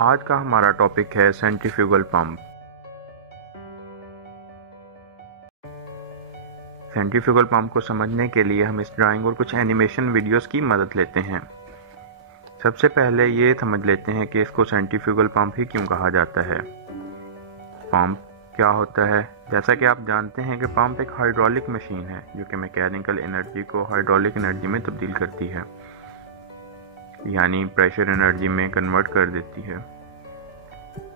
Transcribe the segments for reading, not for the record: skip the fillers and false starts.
आज का हमारा टॉपिक है सेंट्रीफ्यूगल पंप। सेंट्रीफ्यूगल पंप को समझने के लिए हम इस ड्राइंग और कुछ एनिमेशन वीडियोस की मदद लेते हैं। सबसे पहले ये समझ लेते हैं कि इसको सेंट्रीफ्यूगल पंप ही क्यों कहा जाता है। पंप क्या होता है? जैसा कि आप जानते हैं कि पंप एक हाइड्रोलिक मशीन है जो कि मैकेनिकल एनर्जी को हाइड्रोलिक एनर्जी में तब्दील करती है, यानी प्रेशर एनर्जी में कन्वर्ट कर देती है।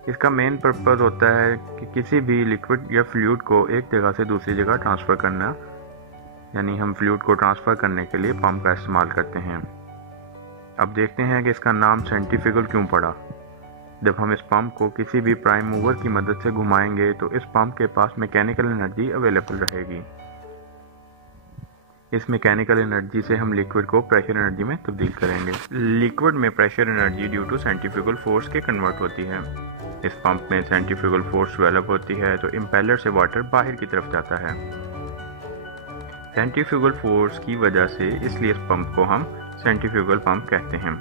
इसका मेन पर्पस होता है कि किसी भी लिक्विड या फ्लूइड को एक जगह से दूसरी जगह ट्रांसफ़र करना, यानी हम फ्लूइड को ट्रांसफ़र करने के लिए पंप का इस्तेमाल करते हैं। अब देखते हैं कि इसका नाम सेंट्रीफ्यूगल क्यों पड़ा। जब हम इस पंप को किसी भी प्राइम मूवर की मदद से घुमाएंगे तो इस पंप के पास मैकेनिकल एनर्जी अवेलेबल रहेगी। इस मैकेनिकल एनर्जी से हम लिक्विड को प्रेशर एनर्जी में तब्दील करेंगे। लिक्विड में pressure energy due to centrifugal force के कन्वर्ट होती है। इस पंप में सेंट्रीफ्यूगल फोर्स डेवलप होती है तो इम्पेलर से वाटर बाहर की तरफ जाता है। सेंट्रीफ्यूगल फोर्स की वजह से इसलिए इस पंप को हम सेंट्रीफ्यूगल पंप कहते हैं,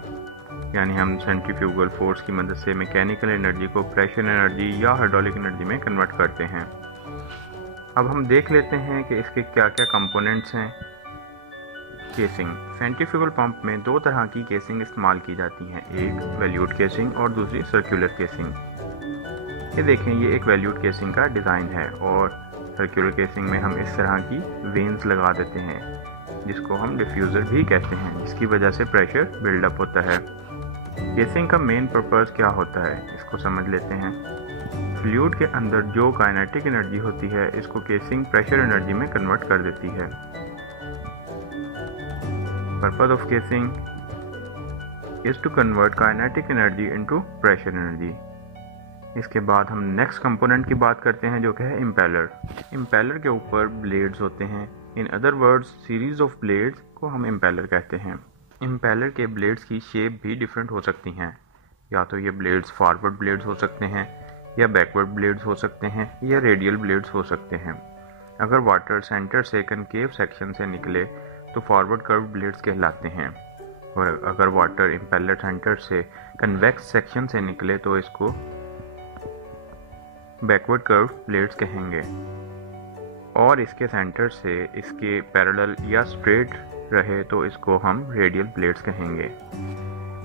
यानी हम सेंट्रीफ्यूगल फोर्स की मदद से मैकेनिकल एनर्जी को प्रेशर एनर्जी या हाइड्रोलिक एनर्जी में कन्वर्ट करते हैं। अब हम देख लेते हैं कि इसके क्या क्या कंपोनेंट्स हैं। केसिंग। सेंट्रीफ्यूगल पंप में दो तरह की केसिंग इस्तेमाल की जाती हैं, एक वैल्यूड केसिंग और दूसरी सर्कुलर केसिंग। ये देखें, ये एक वैल्यूड केसिंग का डिज़ाइन है और सर्कुलर केसिंग में हम इस तरह की वेन्स लगा देते हैं जिसको हम डिफ्यूज़र भी कहते हैं, जिसकी वजह से प्रेशर बिल्डअप होता है। केसिंग का मेन पर्पस क्या होता है, इसको समझ लेते हैं। फ्लूइड के अंदर जो काइनेटिक एनर्जी होती है इसको केसिंग प्रेशर एनर्जी में कन्वर्ट कर देती है। Purpose of casing is to convert kinetic energy into pressure energy। इसके बाद हम नेक्स्ट कंपोनेंट की बात करते हैं जो कि है इम्पेलर। इम्पेलर के ऊपर ब्लेड्स होते हैं, in other words series of blades को हम इम्पेलर कहते हैं। इम्पेलर के ब्लेड्स की शेप भी डिफरेंट हो सकती हैं, या तो ये ब्लेड्स फॉरवर्ड ब्लेड्स हो सकते हैं या बैकवर्ड ब्लेड्स हो सकते हैं या रेडियल ब्लेड्स हो सकते हैं। अगर वाटर सेंटर से कनकेव सेक्शन से निकले तो फॉरवर्ड कर्व ब्लेड्स कहलाते हैं, और अगर वाटर इम्पेलर सेंटर से कन्वेक्स सेक्शन से निकले तो इसको बैकवर्ड कर्व ब्लेड्स कहेंगे, और इसके सेंटर से इसके पैरेलल या स्ट्रेट रहे तो इसको हम रेडियल ब्लेड्स कहेंगे।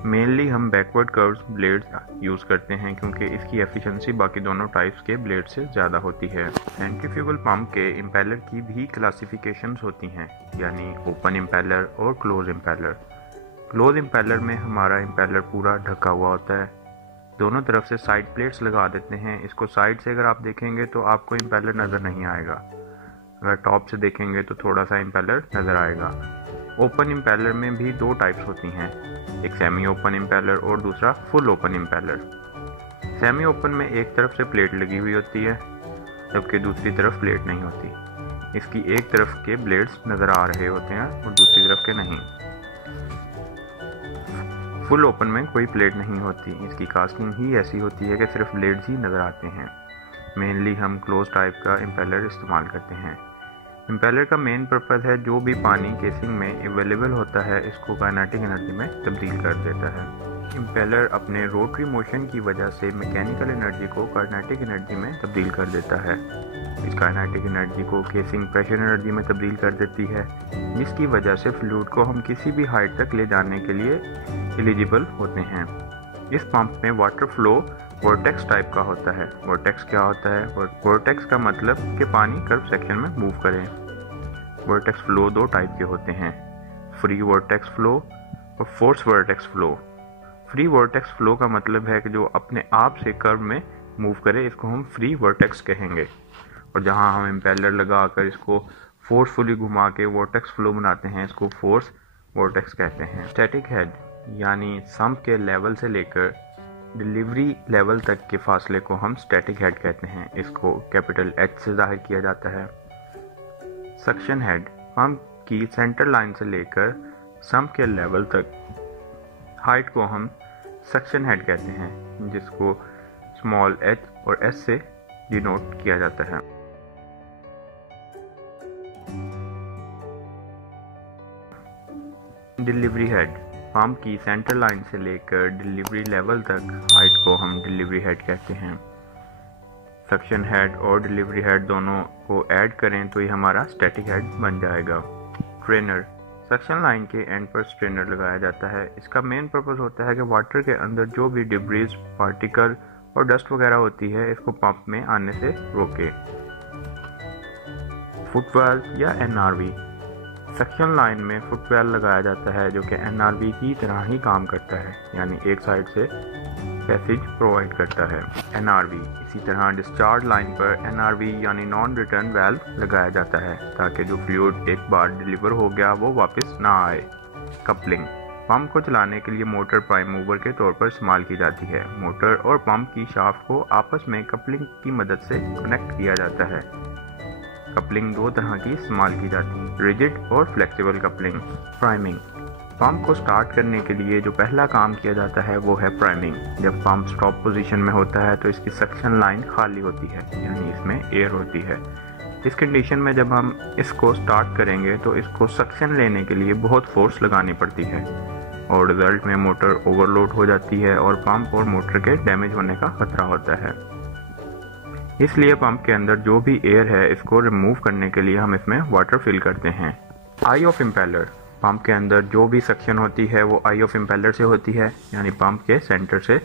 मेनली हम बैकवर्ड कर्व ब्लेड्स यूज़ करते हैं क्योंकि इसकी एफिशिएंसी बाकी दोनों टाइप्स के ब्लेड से ज़्यादा होती है। सेंट्रीफ्यूगल पंप के इम्पेलर की भी क्लासिफिकेशंस होती हैं, यानी ओपन इम्पेलर और क्लोज इम्पेलर। क्लोज इम्पेलर में हमारा इम्पेलर पूरा ढका हुआ होता है, दोनों तरफ से साइड प्लेट्स लगा देते हैं। इसको साइड से अगर आप देखेंगे तो आपको इम्पेलर नज़र नहीं आएगा, अगर टॉप से देखेंगे तो थोड़ा सा इम्पेलर नज़र आएगा। ओपन इम्पेलर में भी दो टाइप्स होती हैं, एक सेमी ओपन इम्पेलर और दूसरा full open impeller. Semi open में एक तरफ से प्लेट लगी हुई होती है जबकि दूसरी तरफ प्लेट नहीं होती। इसकी एक तरफ के ब्लेड्स नज़र आ रहे होते हैं और दूसरी तरफ के नहीं। फुल ओपन में कोई प्लेट नहीं होती, इसकी कास्टिंग ही ऐसी होती है कि सिर्फ ब्लेड्स ही नज़र आते हैं। मेनली हम क्लोज टाइप का इम्पेलर इस्तेमाल करते हैं। इम्पेलर का मेन पर्पस है जो भी पानी केसिंग में अवेलेबल होता है इसको काइनेटिक एनर्जी में तब्दील कर देता है। इम्पेलर अपने रोटरी मोशन की वजह से मैकेनिकल एनर्जी को काइनेटिक एनर्जी में तब्दील कर देता है। इस काइनेटिक एनर्जी को केसिंग प्रेशर एनर्जी में तब्दील कर देती है, जिसकी वजह से फ्लूइड को हम किसी भी हाइट तक ले जाने के लिए एलिजिबल होते हैं। इस पंप में वाटर फ्लो वोर्टेक्स टाइप का होता है। वोर्टेक्स क्या होता है? वोर्टेक्स का मतलब कि पानी कर्व सेक्शन में मूव करे। वोर्टेक्स फ्लो दो टाइप के होते हैं, फ्री वोर्टेक्स फ्लो और force vortex flow. Free vortex flow का मतलब है कि जो अपने आप से कर्व में मूव करे, इसको हम फ्री वोर्टेक्स कहेंगे, और जहां हम इम्पेलर लगा कर इसको फोर्सफुली घुमा के वोर्टेक्स फ्लो बनाते हैं इसको फोर्स वोर्टेक्स कहते हैं। स्टैटिक हेड यानी सम्प के लेवल से लेकर डिलीवरी लेवल तक के फासले को हम स्टैटिक हेड कहते हैं। इसको कैपिटल H से जाहिर किया जाता है। सक्शन हेड पंप की सेंटर लाइन से लेकर सम्प के लेवल तक हाइट को हम सक्शन हेड कहते हैं, जिसको स्मॉल h और s से डिनोट किया जाता है। डिलीवरी हेड पंप की सेंटर लाइन से लेकर डिलीवरी लेवल तक हाइट को हम डिलीवरी हेड कहते हैं। सक्शन हेड और डिलीवरी हेड दोनों को ऐड करें तो ये हमारा स्टैटिक हेड बन जाएगा। स्ट्रेनर, सक्शन लाइन के एंड पर स्ट्रेनर लगाया जाता है। इसका मेन पर्पस होता है कि वाटर के अंदर जो भी डिब्रीज, पार्टिकल और डस्ट वगैरह होती है इसको पंप में आने से रोके। फुटवेल या एनआरवी, सक्शन लाइन में फुटवेल लगाया जाता है जो कि एनआरवी की तरह ही काम करता है, यानी एक साइड से पैसेज प्रोवाइड करता है। एनआरवी, इसी तरह डिस्चार्ज लाइन पर एनआरवी यानी नॉन रिटर्न वाल्व लगाया जाता है ताकि जो फ्लूइड एक बार डिलीवर हो गया वो वापस ना आए। कपलिंग, पंप को चलाने के लिए मोटर प्राइम मूवर के तौर पर इस्तेमाल की जाती है। मोटर और पंप की शाफ्ट को आपस में कपलिंग की मदद से कनेक्ट किया जाता है। कपलिंग दो तरह की इस्तेमाल की जाती है, रिजिड और फ्लेक्सिबल कपलिंग। प्राइमिंग, पंप को स्टार्ट करने के लिए जो पहला काम किया जाता है वो है प्राइमिंग। जब पंप स्टॉप पोजीशन में होता है तो इसकी सक्शन लाइन खाली होती है, यानी इसमें एयर होती है। इस कंडीशन में जब हम इसको स्टार्ट करेंगे तो इसको सक्शन लेने के लिए बहुत फोर्स लगानी पड़ती है और रिजल्ट में मोटर ओवरलोड हो जाती है और पंप और मोटर के डैमेज होने का खतरा होता है। इसलिए पंप के अंदर जो भी एयर है इसको रिमूव करने के लिए हम इसमें वाटर फिल करते हैं। आई ऑफ इम्पेलर, पंप के अंदर जो भी सक्शन होती है वो आई ऑफ इम्पेलर से होती है, यानी पंप के सेंटर से,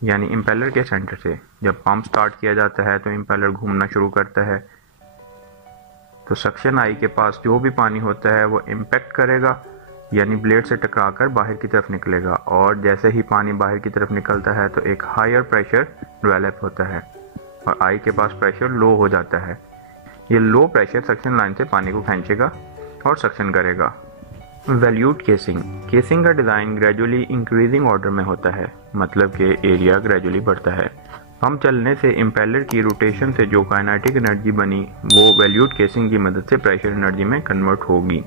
यानी इम्पेलर के सेंटर से। जब पंप स्टार्ट किया जाता है तो इम्पेलर घूमना शुरू करता है तो सक्शन आई के पास जो भी पानी होता है वो इम्पैक्ट करेगा, यानी ब्लेड से टकराकर बाहर की तरफ निकलेगा और जैसे ही पानी बाहर की तरफ निकलता है तो एक हायर प्रेशर डेवलप होता है और आई के पास प्रेशर लो हो जाता है। ये लो प्रेशर सक्शन लाइन से पानी को खींचेगा और सक्शन करेगा। वैल्यूड केसिंग, केसिंग का डिज़ाइन ग्रेजुअली इंक्रीजिंग ऑर्डर में होता है, मतलब कि एरिया ग्रेजुअली बढ़ता है। पंप चलने से इम्पेलर की रोटेशन से जो काइनेटिक एनर्जी बनी वो वैल्यूड केसिंग की मदद से प्रेशर एनर्जी में कन्वर्ट होगी।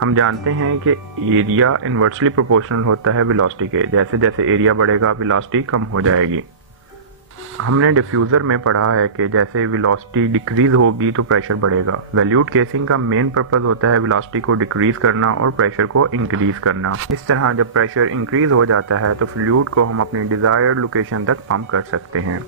हम जानते हैं कि एरिया इन्वर्सली प्रोपोर्शनल होता है वेलोसिटी के, जैसे जैसे एरिया बढ़ेगा वेलोसिटी कम हो जाएगी। हमने डिफ्यूज़र में पढ़ा है कि जैसे वेलोसिटी डिक्रीज होगी तो प्रेशर बढ़ेगा। वैल्यूड केसिंग का मेन पर्पस होता है वेलोसिटी को डिक्रीज करना और प्रेशर को इंक्रीज करना। इस तरह जब प्रेशर इंक्रीज हो जाता है तो फ्लूइड को हम अपनी डिज़ायर्ड लोकेशन तक पंप कर सकते हैं।